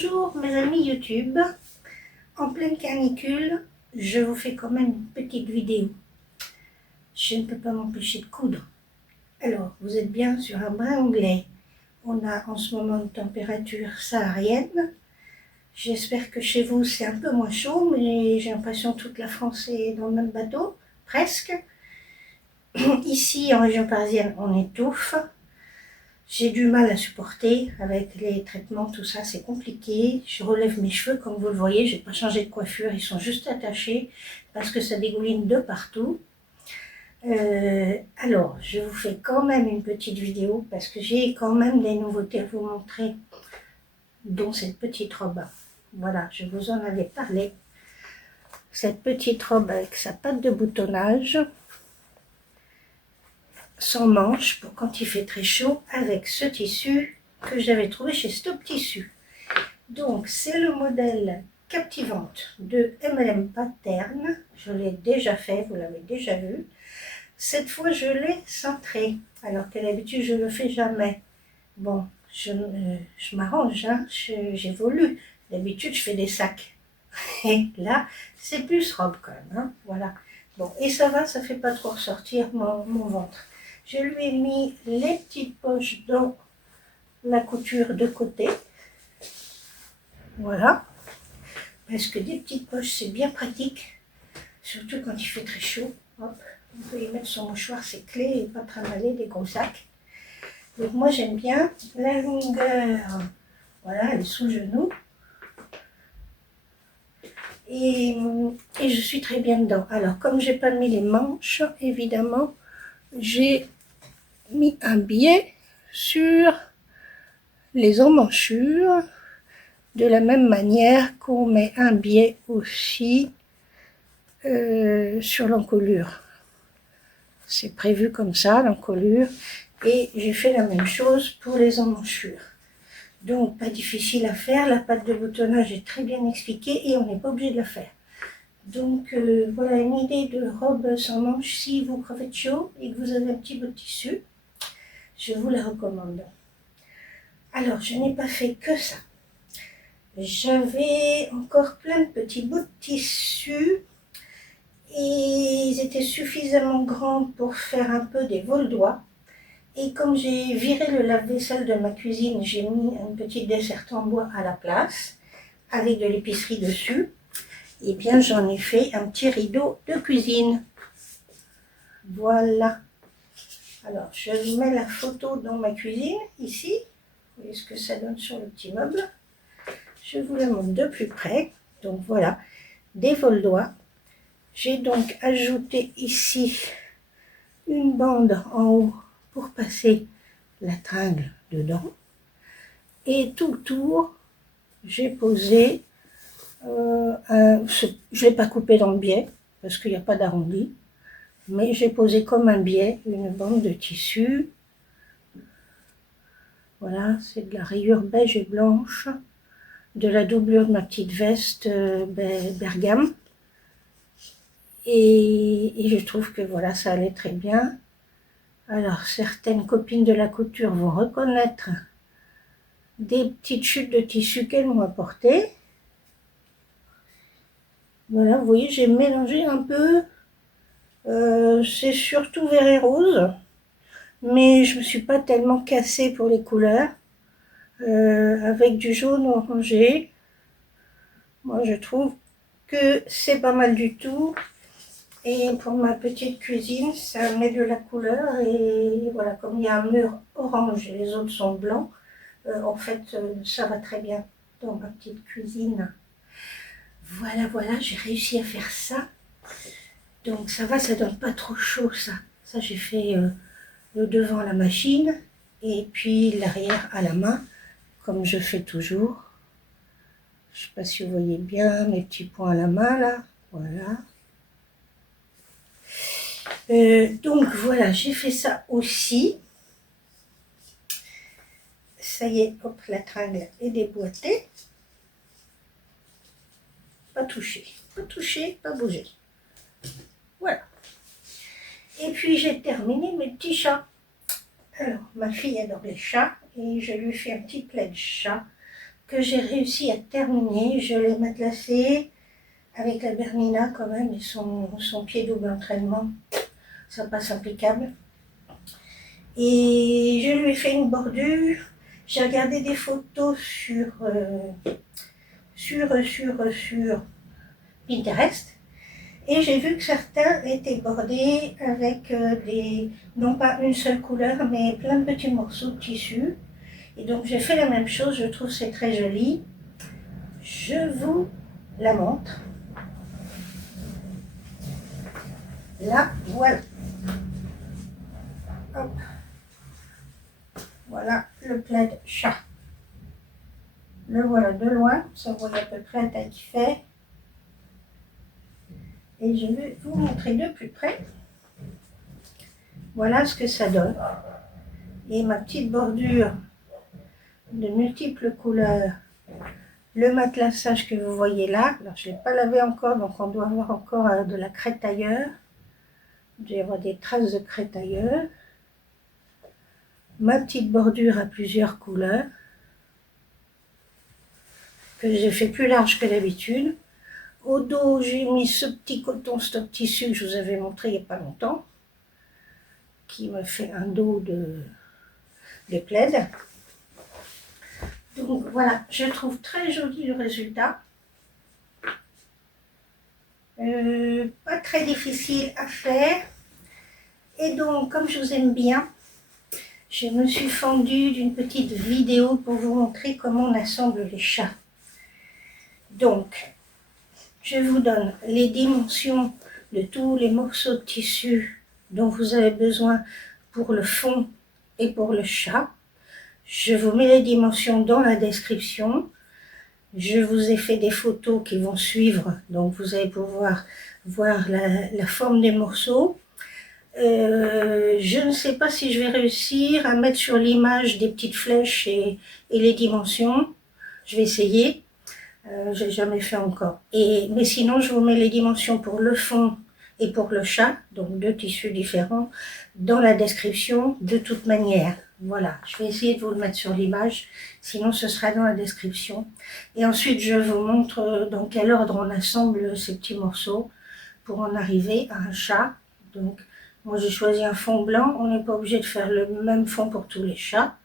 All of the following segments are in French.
Bonjour mes amis YouTube, en pleine canicule, je vous fais quand même une petite vidéo. Je ne peux pas m'empêcher de coudre. Alors, vous êtes bien sur un brin anglais. On a en ce moment une température saharienne. J'espère que chez vous c'est un peu moins chaud, mais j'ai l'impression que toute la France est dans le même bateau, presque. Ici, en région parisienne, on étouffe. J'ai du mal à supporter avec les traitements, tout ça, c'est compliqué. Je relève mes cheveux, comme vous le voyez, je n'ai pas changé de coiffure, ils sont juste attachés parce que ça dégouline de partout. Alors, je vous fais quand même une petite vidéo parce que j'ai quand même des nouveautés à vous montrer, dont cette petite robe. Voilà, je vous en avais parlé. Cette petite robe avec sa patte de boutonnage, sans manches pour quand il fait très chaud, avec ce tissu que j'avais trouvé chez Stop Tissu. Donc c'est le modèle Captivante de MLM Pattern. Je l'ai déjà fait, vous l'avez déjà vu. Cette fois je l'ai cintré, alors qu'à l'habitude je ne le fais jamais. Bon, je m'arrange, hein, j'évolue. D'habitude je fais des sacs. Et là c'est plus robe quand même, hein, voilà. Bon, et ça va, ça ne fait pas trop ressortir mon ventre. Je lui ai mis les petites poches dans la couture de côté. Voilà. Parce que des petites poches, c'est bien pratique. Surtout quand il fait très chaud. Hop, on peut y mettre son mouchoir, ses clés et pas tramaler des gros sacs. Donc moi j'aime bien la longueur. Voilà, elle est sous le genou. Et je suis très bien dedans. Alors comme j'ai pas mis les manches, évidemment, j'ai mis un biais sur les emmanchures de la même manière qu'on met un biais aussi sur l'encolure. C'est prévu comme ça, l'encolure, et j'ai fait la même chose pour les emmanchures. Donc pas difficile à faire, la patte de boutonnage est très bien expliquée et on n'est pas obligé de la faire. Donc voilà une idée de robe sans manches. Si vous crevez de chaud et que vous avez un petit bout de tissu, je vous la recommande. Alors je n'ai pas fait que ça. J'avais encore plein de petits bouts de tissu et ils étaient suffisamment grands pour faire un peu des vol-doigts. Et comme j'ai viré le lave-vaisselle de ma cuisine, j'ai mis une petite desserte en bois à la place avec de l'épicerie dessus. Et bien j'en ai fait un petit rideau de cuisine. Voilà. Alors je mets la photo dans ma cuisine ici. Vous voyez ce que ça donne sur le petit meuble. Je vous la montre de plus près. Donc voilà, des vol-doigts. J'ai donc ajouté ici une bande en haut pour passer la tringle dedans. Et tout le tour, j'ai posé, je ne l'ai pas coupé dans le biais, parce qu'il n'y a pas d'arrondi, mais j'ai posé comme un biais une bande de tissu. Voilà, c'est de la rayure beige et blanche, de la doublure de ma petite veste Bergame. Et je trouve que voilà, ça allait très bien. Alors, certaines copines de la couture vont reconnaître des petites chutes de tissu qu'elles m'ont apportées. Voilà, vous voyez, j'ai mélangé un peu. C'est surtout vert et rose. Mais je ne me suis pas tellement cassée pour les couleurs. Avec du jaune orangé. Moi, je trouve que c'est pas mal du tout. Et pour ma petite cuisine, ça met de la couleur. Et voilà, comme il y a un mur orange et les autres sont blancs, en fait, ça va très bien dans ma petite cuisine. Voilà, j'ai réussi à faire ça. Donc ça va, ça donne pas trop chaud ça. Ça j'ai fait le devant à la machine et puis l'arrière à la main, comme je fais toujours. Je sais pas si vous voyez bien mes petits points à la main là. Voilà. Donc voilà, j'ai fait ça aussi. Ça y est, hop, la tringle est déboîtée. Pas touché, pas bouger. Voilà. Et puis j'ai terminé mes petits chats. Alors, ma fille adore les chats et je lui fais un petit plaid chat que j'ai réussi à terminer. Je l'ai matelassé avec la Bernina quand même et son pied double entraînement. Ça passe impeccable. Et je lui ai fait une bordure. J'ai regardé des photos sur Pinterest. Et j'ai vu que certains étaient bordés avec non pas une seule couleur, mais plein de petits morceaux de tissu. Et donc j'ai fait la même chose, je trouve que c'est très joli. Je vous la montre. Là, voilà. Hop. Voilà le plaid chat. Le voilà de loin, ça voit à peu près la taille qu'il fait. Et je vais vous montrer de plus près. Voilà ce que ça donne. Et ma petite bordure de multiples couleurs. Le matelassage que vous voyez là, alors je ne l'ai pas lavé encore, donc on doit avoir encore de la crête ailleurs. Il doit y avoir des traces de crête ailleurs. Ma petite bordure à plusieurs couleurs, que j'ai fait plus large que d'habitude. Au dos, j'ai mis ce petit coton stock tissu que je vous avais montré il n'y a pas longtemps, qui me fait un dos de plaid. Donc voilà, je trouve très joli le résultat. Pas très difficile à faire. Et donc, comme je vous aime bien, je me suis fendue d'une petite vidéo pour vous montrer comment on assemble les chats. Donc, je vous donne les dimensions de tous les morceaux de tissu dont vous avez besoin pour le fond et pour le chat. Je vous mets les dimensions dans la description. Je vous ai fait des photos qui vont suivre, donc vous allez pouvoir voir la forme des morceaux. Je ne sais pas si je vais réussir à mettre sur l'image des petites flèches et les dimensions. Je vais essayer. Je n'ai jamais fait encore. Mais sinon, je vous mets les dimensions pour le fond et pour le chat, donc deux tissus différents, dans la description de toute manière. Voilà, je vais essayer de vous le mettre sur l'image, sinon ce sera dans la description. Et ensuite, je vous montre dans quel ordre on assemble ces petits morceaux pour en arriver à un chat. Donc, moi j'ai choisi un fond blanc, on n'est pas obligé de faire le même fond pour tous les chats.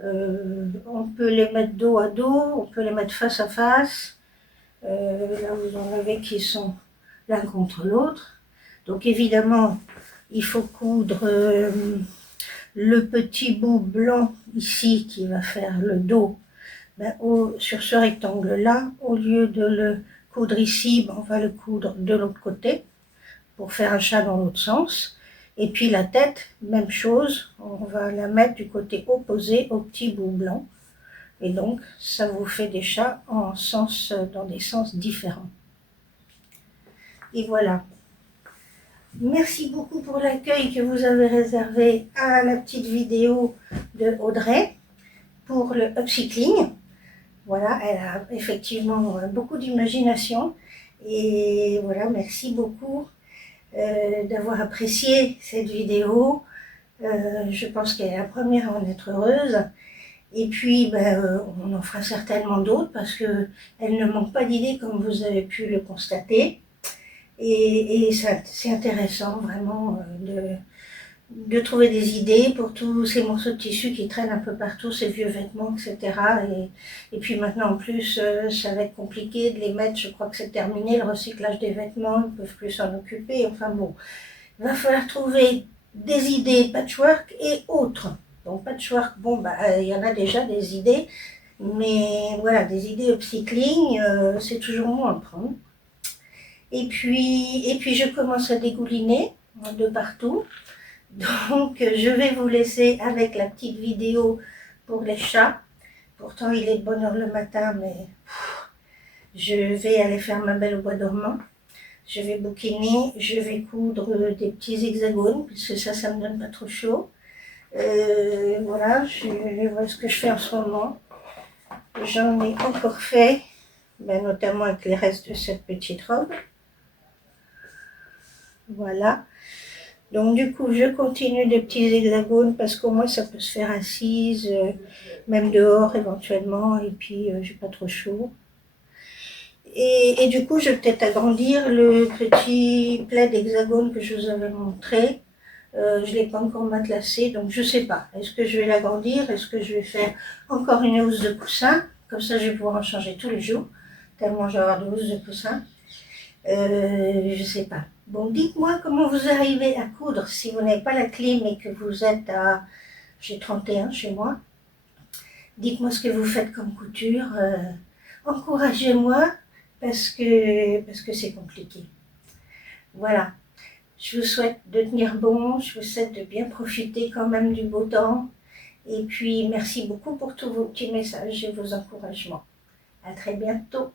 On peut les mettre dos à dos, on peut les mettre face à face. Là vous en avez qui sont l'un contre l'autre. Donc évidemment, il faut coudre le petit bout blanc ici qui va faire le dos. Sur ce rectangle-là, au lieu de le coudre ici, on va le coudre de l'autre côté pour faire un chat dans l'autre sens. Et puis la tête, même chose, on va la mettre du côté opposé au petit bout blanc. Et donc, ça vous fait des chats dans des sens différents. Et voilà. Merci beaucoup pour l'accueil que vous avez réservé à la petite vidéo de Audrey pour le upcycling. Voilà, elle a effectivement beaucoup d'imagination. Et voilà, merci beaucoup d'avoir apprécié cette vidéo. Je pense qu'elle est la première à en être heureuse. Et puis, on en fera certainement d'autres parce qu'elle ne manque pas d'idées comme vous avez pu le constater. Et c'est intéressant vraiment de trouver des idées pour tous ces morceaux de tissu qui traînent un peu partout, ces vieux vêtements, etc. Et puis maintenant en plus, ça va être compliqué de les mettre, je crois que c'est terminé, le recyclage des vêtements, ils ne peuvent plus s'en occuper. Enfin bon, il va falloir trouver des idées patchwork et autres. Donc patchwork, il y en a déjà des idées, mais voilà, des idées upcycling, c'est toujours bon à prendre. Et puis je commence à dégouliner de partout. Donc je vais vous laisser avec la petite vidéo pour les chats. Pourtant il est de bonne heure le matin, mais je vais aller faire ma belle au bois dormant. Je vais bouquiner, je vais coudre des petits hexagones, puisque ça me donne pas trop chaud. Voilà, je vois ce que je fais en ce moment. J'en ai encore fait, notamment avec les restes de cette petite robe. Voilà. Donc du coup, je continue des petits hexagones parce qu'au moins ça peut se faire assise, même dehors éventuellement, et puis j'ai pas trop chaud. Et du coup, je vais peut-être agrandir le petit plaid hexagone que je vous avais montré. Je ne l'ai pas encore matelassé, donc je ne sais pas. Est-ce que je vais l'agrandir? Est-ce que je vais faire encore une housse de coussin? Comme ça, je vais pouvoir en changer tous les jours, tellement je vais avoir de housse de coussin. Je ne sais pas. Bon, dites-moi comment vous arrivez à coudre si vous n'avez pas la clim et que vous êtes à... J'ai 31 chez moi. Dites-moi ce que vous faites comme couture. Encouragez-moi parce que c'est compliqué. Voilà. Je vous souhaite de tenir bon, je vous souhaite de bien profiter quand même du beau temps. Et puis, merci beaucoup pour tous vos petits messages et vos encouragements. À très bientôt.